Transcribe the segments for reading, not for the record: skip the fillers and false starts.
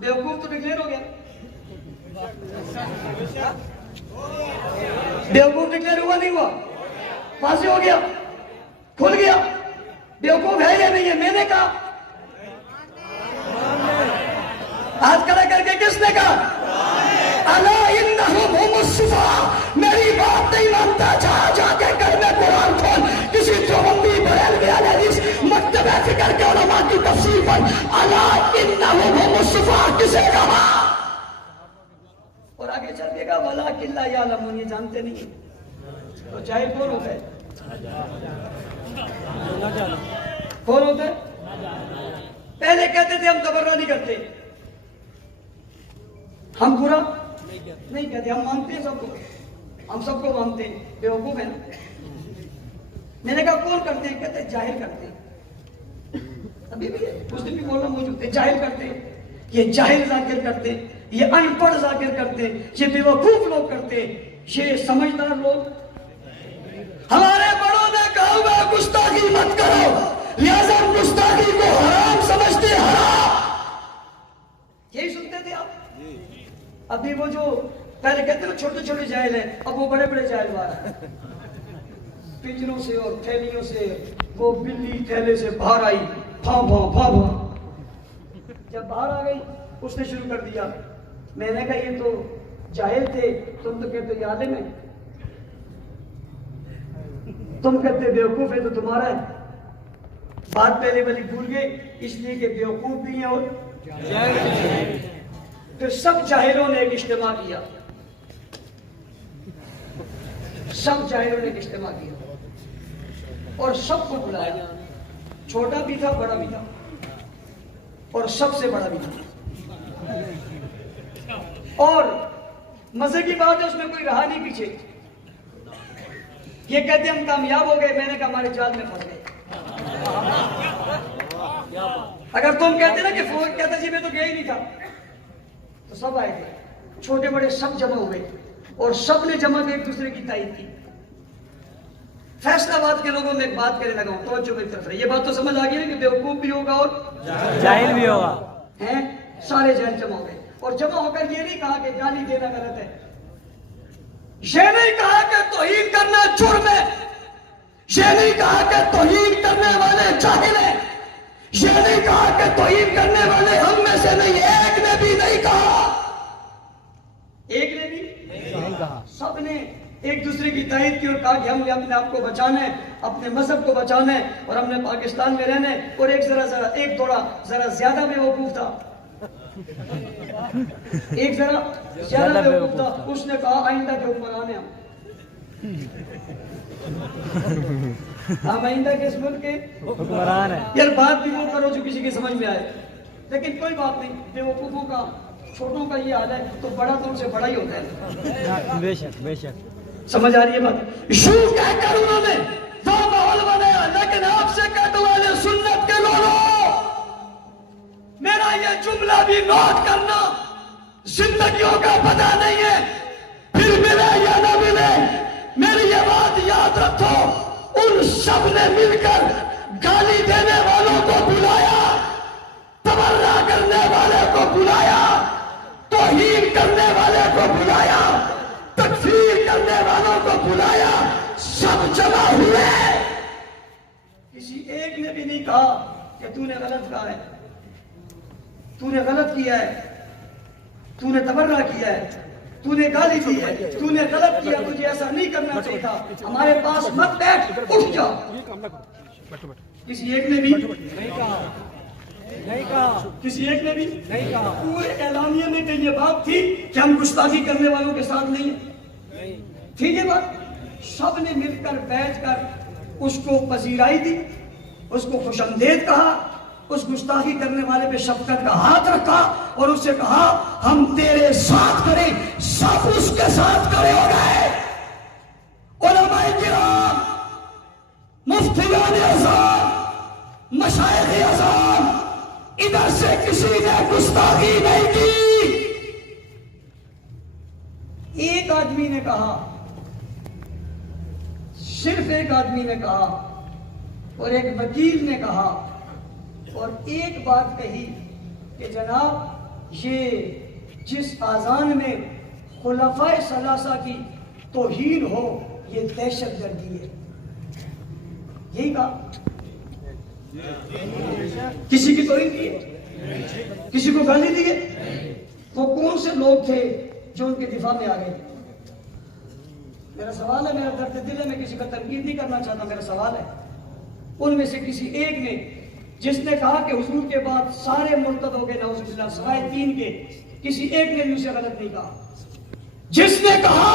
بیوقوف تو ڈکلیئر ہو گیا، بیوقوف ڈکلیئر ہوا نہیں ہوا؟ واضح ہو گیا، کھل گیا۔ بیوقوف ہے یا نہیں ہے؟ میں نے کہا، ہاتھ کھڑا کر کے کس نے کہا؟ الا انہم هم السفہاء۔ میری بات نہیں مانتا، جا کے کلمہ قرآن کھول، کسی چوبندی بریلوی حدیث مکتبہ فکر کے علماء کی تفسیر پر الا انہم هم السفہاء کسے کہا؟ اور آگے چل کے کہا ولکن لا یعلمون، یہ جانتے نہیں ہیں۔ تو جاہل کون ہوتا ہے؟ کون ہوتا ہے؟ پہلے کہتے تھے ہم تبرہ نہیں کرتے، ہم برا نہیں کہتے، ہم مانتے ہیں سب کو، ہم سب کو مانتے ہیں، بیوقوف ہیں نا۔ میں نے کہا کون کرتے ہیں؟ کہتے ہیں جاہل کرتے ہیں۔ ابھی بھی اس دن بھی بولنا موجود ہے، جاہل کرتے ہیں، یہ جاہل ذاکر کرتے ہیں، یہ ان پڑھ ذاکر کرتے ہیں، یہ بیوقوف لوگ کرتے ہیں، یہ سمجھدار لوگ۔ ہمارے بڑوں نے کہا ہوا گستاخی مت کرو، لہذا گستاخی کو حرام سمجھتے، حرام۔ یہی سنتے تھے آپ؟ ابھی وہ جو پہلے کہتے ہیں چھوٹے چھوٹے جاہل ہیں، اب وہ بڑے بڑے جاہل باہر ہیں، پنجروں سے اور تھیلیوں سے، وہ بلی تھیلے سے باہر آئی، بھاں بھاں بھاں بھاں، جب باہر آ گئی اس نے شروع کر دیا۔ میں نے کہا یہ تو جاہل تھے، تم تو کہتے یہ عالم ہے، تم کہتے بیوقوف ہے تو تمہارا ہے۔ بات پہلے والی بھول گئے، اس لیے کہ بیوقوف بھی ہیں اور جاہل بھی ہیں۔ پھر سب جاہلوں نے ایک اجتماع کیا، سب جاہلوں نے ایک اجتماع کیا اور سب کو بلایا، چھوٹا بھی تھا بڑا بھی تھا اور سب سے بڑا بھی تھا۔ اور مزے کی بات ہے اس میں کوئی رہا نہیں پیچھے۔ یہ کہتے ہم کامیاب ہو گئے، میں نے کہا ہمارے جال میں پھنس گئے۔ اگر تم کہتے نا کہ فوج کہتا جی میں تو گیا ہی نہیں تھا، تو سب آئے تھے، چھوٹے بڑے سب جمع ہوئے اور سب نے جمع کے ایک دوسرے کی تائید کی۔ فیصلہ آباد کے لوگوں میں ایک بات کرنے لگا ہوں، توجہ میری طرف رہے، یہ بات تو سمجھ آ گئی ہے کہ بیوقوف بھی ہوگا اور جاہل بھی ہوگا، ہیں سارے جاہل جمع ہو گئے۔ اور جمع ہو کر یہ نہیں کہا کہ گالی دینا غلط ہے، یہ نہیں کہا کہ توہین کرنا جرم ہے، یہ نہیں کہا کہ توہین کرنے والے جاہل ہیں، یہ نہیں کہا کہ توہین کرنے والے ہم میں سے نہیں، ایک نے بھی نہیں کہا، ایک نے بھی نہیں کہا، سب نے ایک دوسرے کی تائید کی اور کہا کہ ہم نے اپنے آپ کو بچانا ہے، اپنے مذہب کو بچانا ہے اور ہم نے پاکستان میں رہنا ہے۔ اور ایک تھوڑا ذرا زیادہ بیوقوف تھا، ایک ذرا زیادہ بیوقوف تھا، اس نے کہا آئندہ کے حکمران ہیں ہم آئندہ کے اس ملک کے حکمران ہے۔ یار بات بھی وہ کرو جو کسی کے سمجھ میں آئے، لیکن کوئی بات نہیں، بیوقوفوں کا چھوٹوں کا یہ حال ہے تو بڑا تو ان سے بڑا ہی ہوتا ہے۔ بے شک بے شک، سمجھ آ رہی ہے بات؟ یوں کہہ کر انہوں نے وہ ماحول بنایا، لیکن آپ سے کہتے والے سنت کے لوگوں، میرا یہ جملہ بھی نوٹ کرنا، زندگیوں کا پتہ نہیں ہے، پھر ملے یا نہ ملے، میری یہ بات یاد رکھو، ان سب نے مل کر گالی دینے والوں کو بلایا، تبرہ کرنے والے کو بلایا، توہین کرنے والے کو بلایا، تکفیر کرنے والوں کو بلایا، سب جمع ہوئے، کسی ایک نے بھی نہیں کہا کہ تو نے غلط کہا ہے، تو نے غلط کیا ہے، تو نے تبرہ کیا ہے، تو نے گالی دی ہے، تو نے غلط کیا، تجھے ایسا نہیں کرنا چاہیے تھا، ہمارے پاس مت بیٹھ، اٹھ جا۔ کسی ایک نے بھی نہیں کہا، کسی ایک نے بھی نہیں کہا۔ پورے اعلامیہ میں کہ یہ بات تھی کہ ہم گستاخی کرنے والوں کے ساتھ نہیں ہیں، ٹھیک ہے بات؟ سب نے مل کر بیٹھ کر اس کو پذیرائی دی، اس کو خوش آمدید کہا، اس گستاخی کرنے والے پہ شفقت کا ہاتھ رکھا اور اس سے کہا ہم تیرے ساتھ کریں، سب اس کے ساتھ کھڑے ہو گئے۔ علماء کرام، مفتیان اعظام، مشائخ اعظام، ادھر سے کسی نے گستاخی نہیں کی۔ ایک آدمی نے کہا، صرف ایک آدمی نے کہا اور ایک وکیل نے کہا اور ایک بات کہی کہ جناب یہ جس آذان میں خلفائے ثلاثہ کی توہین ہو یہ دہشت گردی ہے. یہی کہا. کسی کی توہین کی ہے؟ کسی کو گالی دی ہے؟ وہ کون سے لوگ تھے جو ان کے دفاع میں آ گئے؟ میرا سوال ہے, میرا درد دل ہے, میں کسی کا تنقید نہیں کرنا چاہتا, میرا سوال ہے ان میں سے کسی ایک نے جس نے کہا کہ حضور کے بعد سارے مرتد ہو گئے نعوذ باللہ سوائے 3 کے, کسی ایک نے بھی اسے غلط نہیں کہا. جس نے کہا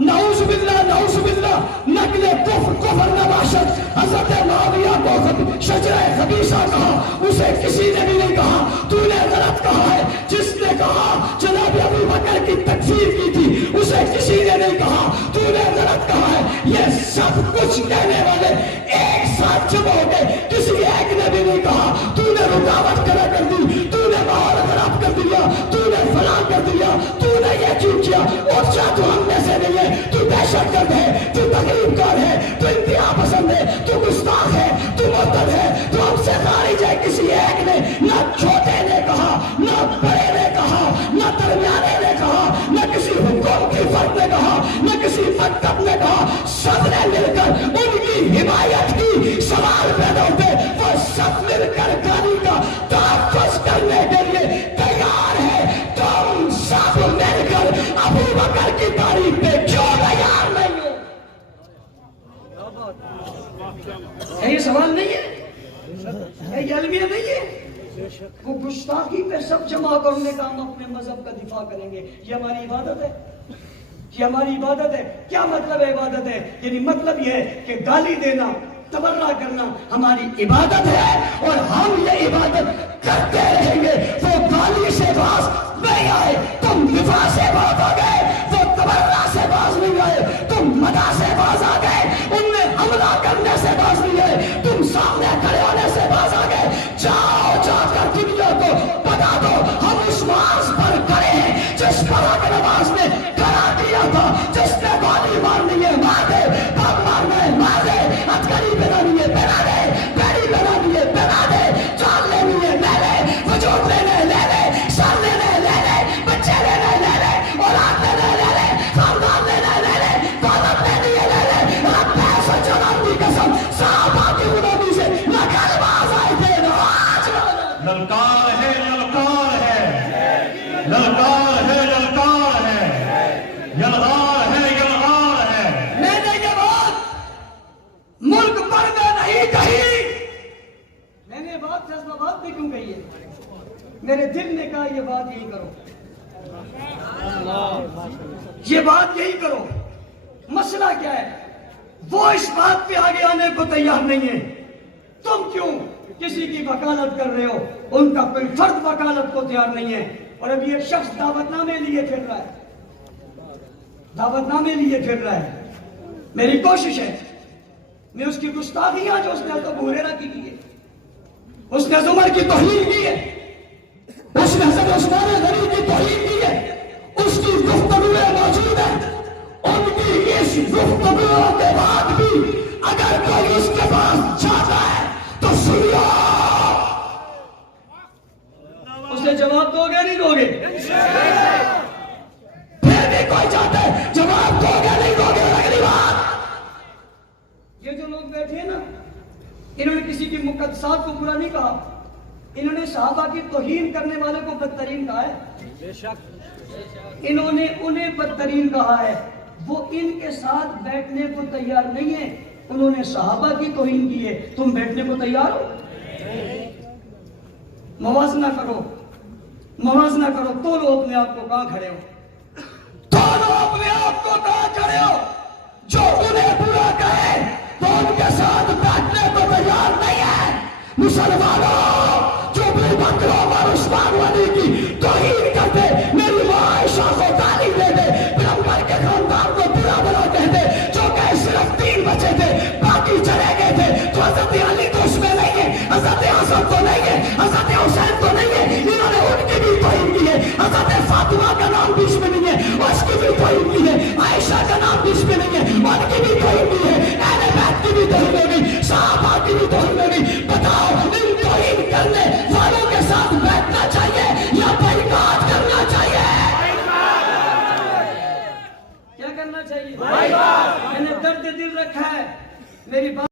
نعوذ باللہ نقل کفر نباشت حضرت معاویہ کو شجرہ خبیثہ کہا, اسے کسی نے بھی نہیں کہا تو نے غلط کہا ہے. جس نے کہا جناب ابو بکر کی تکفیر کی تھی اسے کسی نے نہیں کہا تو نے غلط کہا ہے. یہ سب کچھ کہنے والے ایک ساتھ جمع ہو گئے, کسی ایک نے بھی نہیں کہا تو نے رکاوٹ کھڑا کر دی, تو نے ماحول خراب کر دیا, تو نے فلاں کر دیا, تو نے یہ کیوں کیا, اور کیا تو ہم میں سے نہیں ہے, تو دہشت گرد ہے, تو تقریب کار ہے, تو انتہا پسند ہے, تو گستاخ ہے, تو مرتد ہے, تو ہم سے خارج ہے. کسی ایک نے نہ چھوٹے نے کہا, نہ بڑے نے کہا, نہ درمیانے نے کہا, نہ کسی حکم کی فرد نے کہا, نہ کسی مکتب نے کہا. سب نے مل کر ان کی حمایت کی. سوال پیدا ہوتے وہ سب مل کر گالی کا تحفظ کرنے کے لیے تیار ہے, تم سب مل کر ابو بکر کی تاریخ پہ کیوں تیار نہیں ہو؟ یہ سوال نہیں ہے, یہ المیہ نہیں ہے. وہ گستاخی پہ سب جمع کرنے کا ہم اپنے مذہب کا دفاع کریں گے. یہ ہماری عبادت ہے, یہ ہماری عبادت ہے. کیا مطلب ہے عبادت ہے؟ یعنی مطلب یہ ہے کہ گالی دینا, تبرہ کرنا ہماری عبادت ہے اور ہم یہ عبادت کرتے رہیں گے. وہ گالی سے باز نہیں آئے, تم دفاع سے باز آ گئے, وہ تبرہ سے باز نہیں آئے, تم مدح سے باز آ گئے, ان میں حملہ کرنے سے باز نہیں آئے, تم سامنے کھڑے ہونے سے باز آ گئے. جاؤ جا کر دنیا کو بتا دو ہم اس معاذ پر کھڑے ہیں جس پر آگے نماز نے کرا دیا تھا. جس نے گالی مارنی ہے مار دے, بھاگ مارنا ہے مار دے, ہتھکڑی پہنانی ہے پہنا دے, بیڑی پہنانی ہے پہنا دے, جان لینی ہے لے لے, وجود لینے لے لے, سر لینے لے لے, بچے لینے لے لے, اولاد لینے لے لے, خاندان لینے لے لے, دولت لینی ہے لے لے. رب ایسا جناب کی قسم صحابہ کی غلامی سے نہ گھر باز آئے تھے نہ آج. للکار ہے, للکار ہے, للکار ہے, للکار ہے, یلغار ہے, یلغار ہے. میں نے یہ بات ملک پر میں نہیں کہی, میں نے بات فیصلہ بات بھی کیوں کہی ہے, میرے دل نے کہا یہ بات یہی کرو, یہ بات یہی کرو. مسئلہ کیا ہے؟ وہ اس بات پہ آگے آنے کو تیار نہیں ہے. تم کیوں کسی کی وکالت کر رہے ہو, ان کا کوئی فرد وکالت کو تیار نہیں ہے. اور ابھی ایک شخص دعوت نامے لیے پھر رہا ہے, دعوت نامے لیے پھر رہا ہے. میری کوشش ہے میں اس کی گستاخیاں جو اس نے تو بحریرہ کی ہے, اس نے زمر کی توہین کی ہے, اس نے حضرت عثمان غنی کی توہین کی ہے, اس کی گفتگویں موجود ہیں. ان کی اس گفتگو کے بعد بھی اگر کوئی اس کے پاس جاتا ہے تو سنو, اسے جواب دو گے نہیں دو گے؟ پھر بھی کوئی جاتا ہے جواب دو گے نہیں دو گے؟ اگلی بات, یہ جو لوگ بیٹھے ہیں نا, انہوں نے کسی کی مقدسات کو برا نہیں کہا, انہوں نے صحابہ کی توہین کرنے والے کو بدترین کہا ہے. انہوں نے انہیں بدترین کہا ہے. وہ ان کے ساتھ بیٹھنے کو تیار نہیں ہے, انہوں نے صحابہ کی توہین کی ہے. تم بیٹھنے کو تیار ہو؟ موازنہ کرو, موازنہ کرو. تو لو اپنے آپ کو کہاں کھڑے ہو, تو لو اپنے آپ کو کہاں کھڑے ہو. جو انہیں برا کہے تو ان کے ساتھ بیٹھنے کو تیار نہیں ہے. مسلمانوں جو ابو بکر عمر عثمان غنی کی توہین کرتے, میری ماں عائشہ کو گالی دے دے, پیغمبر کے خاندان کو برا بلا کہتے, جو کہ صرف 3 بچے تھے باقی چلے گئے تھے, تو حضرت علی تو اس میں نہیں ہے, حضرت حسن تو نہیں ہے, حضرت حسین تو نہیں ہے, انہوں نے ان کی بھی توہین کی ہے. حضرت فاطمہ کا نام بھی اس میں نہیں ہے, اس کی بھی توہین کی ہے. عائشہ کا نام بھی اس میں نہیں ہے, ان کی بھی توہین کی ہے. اہل بیت کی بھی توہین ہوگی, صحابہ کی بھی توہین ہوگی. بتاؤ ان توہین کرنے والوں کے ساتھ بیٹھنا چاہیے یا بائیکاٹ کرنا چاہیے. میں نے درد دل رکھا ہے. میری بات